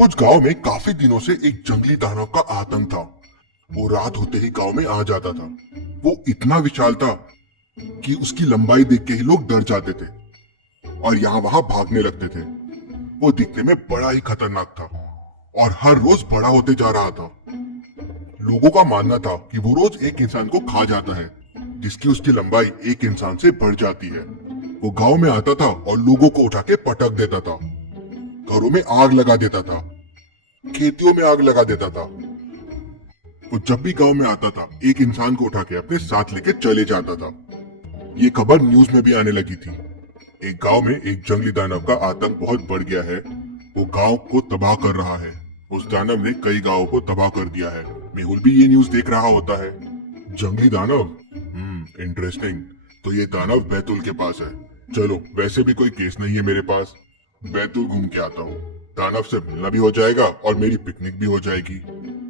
कुछ गांव में काफी दिनों से एक जंगली दानव का आतंक था। वो रात होते ही गांव में आ जाता था। वो इतना विशाल था कि उसकी लंबाई देख के ही लोग डर जाते थे और यहाँ वहां भागने लगते थे। वो दिखने में बड़ा ही खतरनाक था और हर रोज बड़ा होते जा रहा था। लोगों का मानना था कि वो रोज एक इंसान को खा जाता है, जिसकी उसकी लंबाई एक इंसान से बढ़ जाती है। वो गांव में आता था और लोगों को उठा के पटक देता था, घरों में आग लगा देता था, खेतियों में आग लगा देता था। वो जब भी गांव में आता था एक इंसान को उठा के अपने साथ लेके चले जाता था। ये खबर न्यूज में भी आने लगी थी। एक गांव में एक जंगली दानव का आतंक बहुत बढ़ गया है। वो गांव को तबाह कर रहा है। उस दानव ने कई गांवों को तबाह कर दिया है। मेहुल भी ये न्यूज देख रहा होता है। जंगली दानव, इंटरेस्टिंग। तो ये दानव बैतूल के पास है। चलो, वैसे भी कोई केस नहीं है मेरे पास, बैतूल घूम के आता हूँ। दानव से मिलना भी हो जाएगा और मेरी पिकनिक भी हो जाएगी।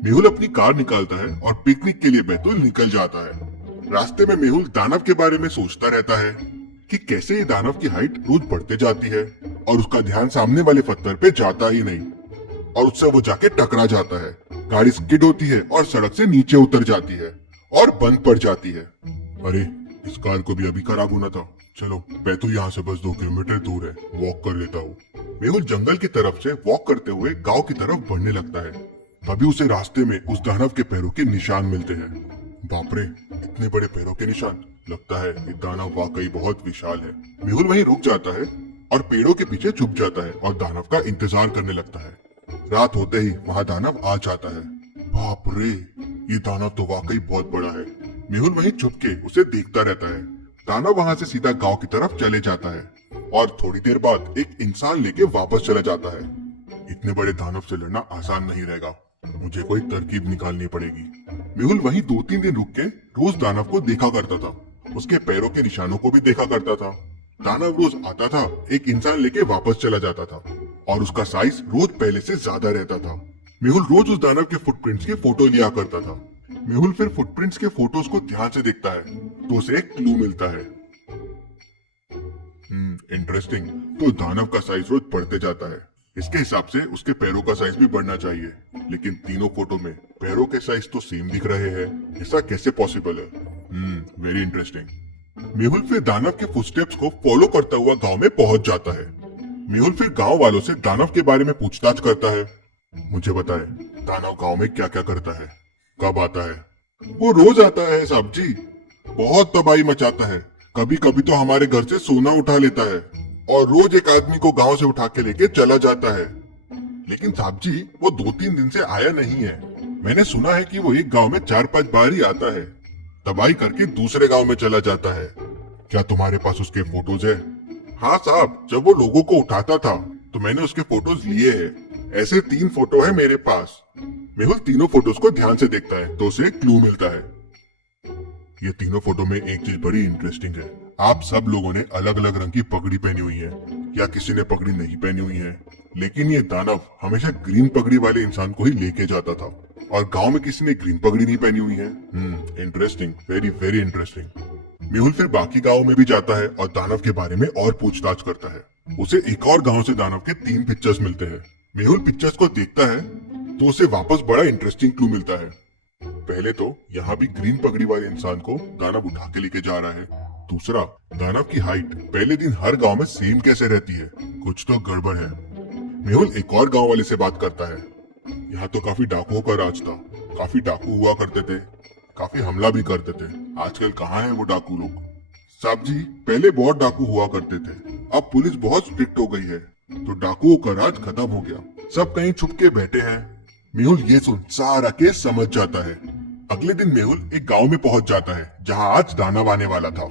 मेहुल अपनी कार निकालता है और पिकनिक के लिए बैतूल निकल जाता है। रास्ते में मेहुल दानव के बारे में सोचता रहता है कि कैसे ये दानव की हाइट रोज बढ़ते जाती है और उसका ध्यान सामने वाले पत्थर पे जाता ही नहीं और उससे वो जाके टकरा जाता है। गाड़ी स्किड होती है और सड़क से नीचे उतर जाती है और बंद पड़ जाती है। अरे, इस कार को भी अभी खराब होना था। चलो, बैतूल यहाँ से बस 2 किलोमीटर दूर है, वॉक कर लेता हूँ। मेहुल जंगल की तरफ से वॉक करते हुए गांव की तरफ बढ़ने लगता है। तभी उसे रास्ते में उस दानव के पैरों के निशान मिलते हैं। बाप रे, इतने बड़े पैरों के निशान! लगता है ये दानव वाकई बहुत विशाल है। मेहुल वहीं रुक जाता है और पेड़ों के पीछे छुप जाता है और दानव का इंतजार करने लगता है। रात होते ही वहाँ दानव आ जाता है। बाप रे, ये दानव तो वाकई बहुत बड़ा है। मेहुल वहीं छुप के उसे देखता रहता है। दानव वहाँ से सीधा गांव की तरफ चले जाता है और थोड़ी देर बाद एक इंसान लेके वापस चला जाता है। इतने बड़े दानव से लड़ना आसान नहीं रहेगा, मुझे कोई तरकीब निकालनी पड़ेगी। मेहुल वहीं 2-3 दिन रुक के रोज दानव को देखा करता था। उसके पैरों के निशानों को भी देखा करता था। दानव रोज आता था, एक इंसान लेके वापस चला जाता था और उसका साइज रोज पहले से ज्यादा रहता था। मेहुल रोज उस दानव के फुटप्रिंट्स की फोटो लिया करता था। मेहुल फिर फुटप्रिंट्स के फोटोज को ध्यान से देखता है तो उसे एक क्लू मिलता है। इंटरेस्टिंग। तो दानव का साइज रोज बढ़ते जाता है। इसके हिसाब से उसके पैरों का साइज भी बढ़ना चाहिए, लेकिन तीनों फोटो में पैरों के साइज तो सेम दिख रहे हैं। ऐसा कैसे पॉसिबल है? Very interesting. मेहुल फिर दानव के फुटस्टेप्स को फॉलो करता हुआ गांव में पहुंच जाता है। मेहुल फिर गांव वालों से दानव के बारे में पूछताछ करता है। मुझे बताए, दानव गांव में क्या क्या करता है, कब आता है? वो रोज आता है साहब जी, बहुत तबाही मचाता है। कभी कभी तो हमारे घर से सोना उठा लेता है और रोज एक आदमी को गांव से उठा के लेके चला जाता है। लेकिन साहब जी, वो 2-3 दिन से आया नहीं है। मैंने सुना है कि वो एक गांव में 4-5 बार ही आता है, तबाही करके दूसरे गांव में चला जाता है। क्या तुम्हारे पास उसके फोटोज है? हाँ साहब, जब वो लोगों को उठाता था तो मैंने उसके फोटोज लिए हैं। ऐसे 3 फोटो है मेरे पास। मेहुल तीनों फोटोज को ध्यान से देखता है तो उसे एक क्लू मिलता है। ये तीनों फोटो में एक चीज बड़ी इंटरेस्टिंग है। आप सब लोगों ने अलग अलग रंग की पगड़ी पहनी हुई है, या किसी ने पगड़ी नहीं पहनी हुई है, लेकिन ये दानव हमेशा ग्रीन पगड़ी वाले इंसान को ही लेके जाता था और गांव में किसी ने ग्रीन पगड़ी नहीं पहनी हुई है। Interesting, very very interesting. Mehul फिर बाकी गाँव में भी जाता है और दानव के बारे में और पूछताछ करता है। उसे एक और गाँव से दानव के 3 पिक्चर्स मिलते हैं। मेहुल पिक्चर्स को देखता है तो उसे वापस बड़ा इंटरेस्टिंग क्लू मिलता है। पहले तो यहाँ भी ग्रीन पगड़ी वाले इंसान को दानव उठा के लेके जा रहा है। दूसरा, दानव की हाइट पहले दिन हर गांव में सेम कैसे रहती है? कुछ तो गड़बड़ है। मेहुल एक और गांव वाले से बात करता है। यहाँ तो काफी डाकुओं का राज था, काफी डाकू हुआ करते थे, काफी हमला भी करते थे। आजकल कहाँ है वो डाकू लोग? साहब जी, पहले बहुत डाकू हुआ करते थे, अब पुलिस बहुत स्ट्रिक्ट हो गई है तो डाकुओं का राज खत्म हो गया, सब कहीं छुप के बैठे हैं। मेहुल ये सुन सारा केस समझ जाता है। अगले दिन मेहुल एक गांव में पहुंच जाता है जहां आज दानव आने वाला था।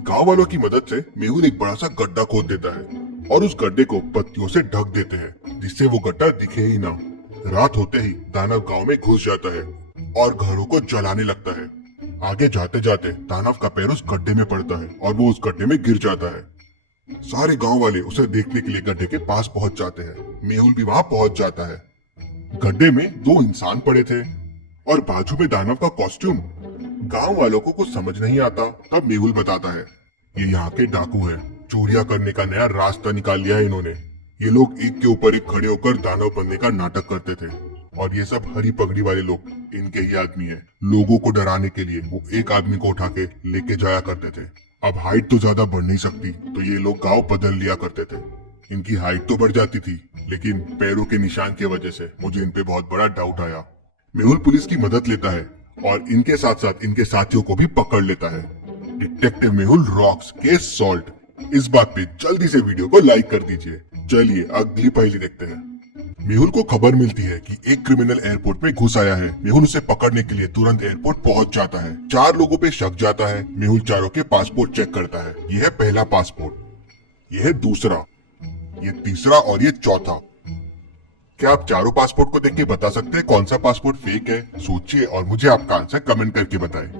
गांव वालों की मदद से मेहुल एक बड़ा सा गड्ढा खोद देता है और उस गड्ढे को पत्तियों से ढक देते हैं जिससे वो गड्ढा दिखे ही ना। रात होते ही दानव गांव में घुस जाता है और घरों को जलाने लगता है। आगे जाते जाते दानव का पैर उस गड्ढे में पड़ता है और वो उस गड्ढे में गिर जाता है। सारे गांव वाले उसे देखने के लिए गड्ढे के पास पहुंच जाते हैं। मेहुल भी वहां पहुंच जाता है। गड्ढे में 2 इंसान पड़े थे और बाजू में दानव का कॉस्ट्यूम। गांव वालों को कुछ समझ नहीं आता। तब मेहुल बताता है, ये यहाँ के डाकू हैं, चोरियां करने का नया रास्ता निकाल लिया है इन्होंने। ये लोग एक के ऊपर एक खड़े होकर दानव बनने का नाटक करते थे और ये सब हरी पगड़ी वाले लोग इनके ही आदमी हैं। लोगों को डराने के लिए वो एक आदमी को उठा के लेके जाया करते थे। अब हाइट तो ज्यादा बढ़ नहीं सकती तो ये लोग गांव बदल लिया करते थे। इनकी हाइट तो बढ़ जाती थी लेकिन पैरों के निशान की वजह से मुझे इन पे बहुत बड़ा डाउट आया। मेहुल पुलिस की मदद लेता है और इनके साथ साथ इनके साथियों को भी पकड़ लेता है। Detective Mehul rocks case solve. इस बात पे जल्दी से वीडियो को लाइक कर दीजिए। चलिए अगली पहेली देखते हैं। मेहुल को खबर मिलती है कि एक क्रिमिनल एयरपोर्ट में घुस आया है। मेहुल उसे पकड़ने के लिए तुरंत एयरपोर्ट पहुंच जाता है। 4 लोगों पे शक जाता है। मेहुल चारों के पासपोर्ट चेक करता है। यह है पहला पासपोर्ट, यह है दूसरा, ये तीसरा और ये चौथा। क्या आप चारों पासपोर्ट को देख के बता सकते हैं कौन सा पासपोर्ट फेक है? सोचिए और मुझे आपका आंसर कमेंट करके बताएं।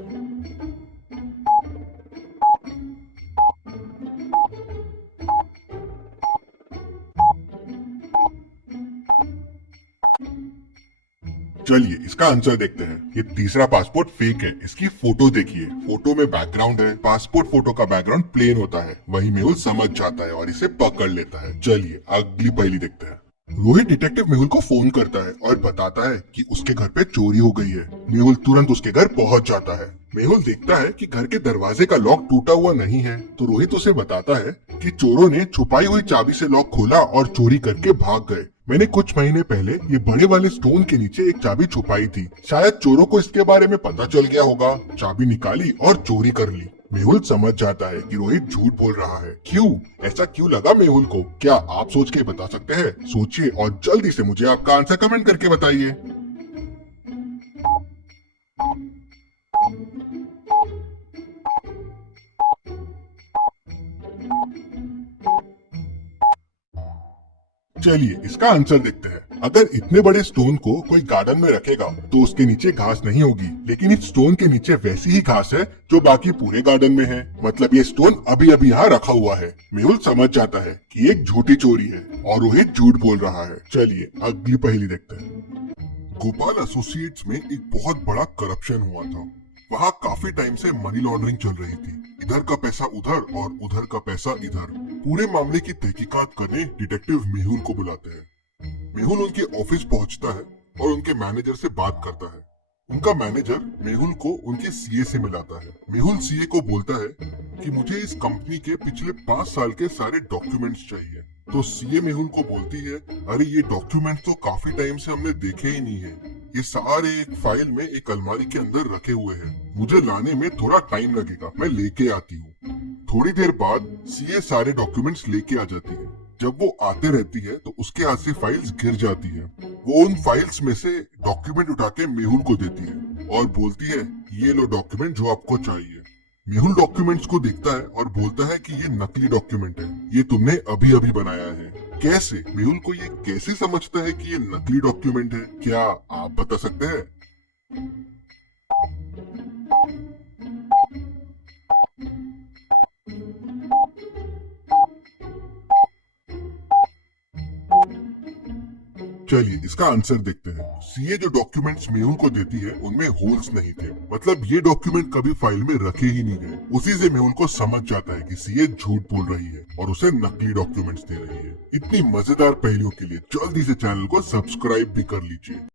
चलिए इसका आंसर देखते हैं। ये तीसरा पासपोर्ट फेक है। इसकी फोटो देखिए, फोटो में बैकग्राउंड है। पासपोर्ट फोटो का बैकग्राउंड प्लेन होता है। वही मेहुल समझ जाता है और इसे पकड़ लेता है। चलिए अगली पहेली देखते हैं। रोहित डिटेक्टिव मेहुल को फोन करता है और बताता है कि उसके घर पे चोरी हो गई है। मेहुल तुरंत उसके घर पहुंच जाता है। मेहुल देखता है कि घर के दरवाजे का लॉक टूटा हुआ नहीं है तो रोहित उसे बताता है कि चोरों ने छुपाई हुई चाबी से लॉक खोला और चोरी करके भाग गए। मैंने कुछ महीने पहले ये बड़े वाले स्टोन के नीचे एक चाबी छुपाई थी। शायद चोरों को इसके बारे में पता चल गया होगा। चाबी निकाली और चोरी कर ली। मेहुल समझ जाता है कि रोहित झूठ बोल रहा है। क्यों? ऐसा क्यों लगा मेहुल को? क्या आप सोच के बता सकते हैं? सोचिए और जल्दी से मुझे आपका आंसर कमेंट करके बताइए। चलिए इसका आंसर देखते हैं। अगर इतने बड़े स्टोन को कोई गार्डन में रखेगा तो उसके नीचे घास नहीं होगी, लेकिन इस स्टोन के नीचे वैसी ही घास है जो बाकी पूरे गार्डन में है। मतलब ये स्टोन अभी अभी यहाँ रखा हुआ है। मेहुल समझ जाता है कि एक झूठी चोरी है और रोहित झूठ बोल रहा है। चलिए अगली पहेली देखते हैं। गोपाल एसोसिएट्स में एक बहुत बड़ा करप्शन हुआ था। वहाँ काफी टाइम से मनी लॉन्ड्रिंग चल रही थी। इधर का पैसा उधर और उधर का पैसा इधर। पूरे मामले की तहकीकात करने डिटेक्टिव मेहुल को बुलाते हैं। मेहुल उनके ऑफिस पहुंचता है और उनके मैनेजर से बात करता है। उनका मैनेजर मेहुल को उनके सीए से मिलाता है। मेहुल सीए को बोलता है कि मुझे इस कंपनी के पिछले 5 साल के सारे डॉक्यूमेंट्स चाहिए। तो सीए मेहुल को बोलती है, अरे ये डॉक्यूमेंट्स तो काफी टाइम से हमने देखे ही नहीं है। ये सारे एक फाइल में एक अलमारी के अंदर रखे हुए हैं। मुझे लाने में थोड़ा टाइम लगेगा, मैं लेके आती हूँ। थोड़ी देर बाद सीए सारे डॉक्यूमेंट्स लेके आ जाती है। जब वो आते रहती है तो उसके हाथ से फाइल्स गिर जाती है। वो उन फाइल्स में से डॉक्यूमेंट उठा के मेहुल को देती है और बोलती है, ये लो डॉक्यूमेंट जो आपको चाहिए। मेहुल डॉक्यूमेंट्स को देखता है और बोलता है कि ये नकली डॉक्यूमेंट है, ये तुमने अभी अभी बनाया है। कैसे? मेहुल को ये कैसे समझता है कि ये नकली डॉक्यूमेंट है? क्या आप बता सकते हैं? चलिए इसका आंसर देखते हैं। सीए जो डॉक्यूमेंट्स मेहुल को देती है उनमें होल्स नहीं थे। मतलब ये डॉक्यूमेंट कभी फाइल में रखे ही नहीं गए। उसी से मेहुल को समझ जाता है कि सीए झूठ बोल रही है और उसे नकली डॉक्यूमेंट्स दे रही है। इतनी मजेदार पहेलियों के लिए जल्दी से चैनल को सब्सक्राइब भी कर लीजिए।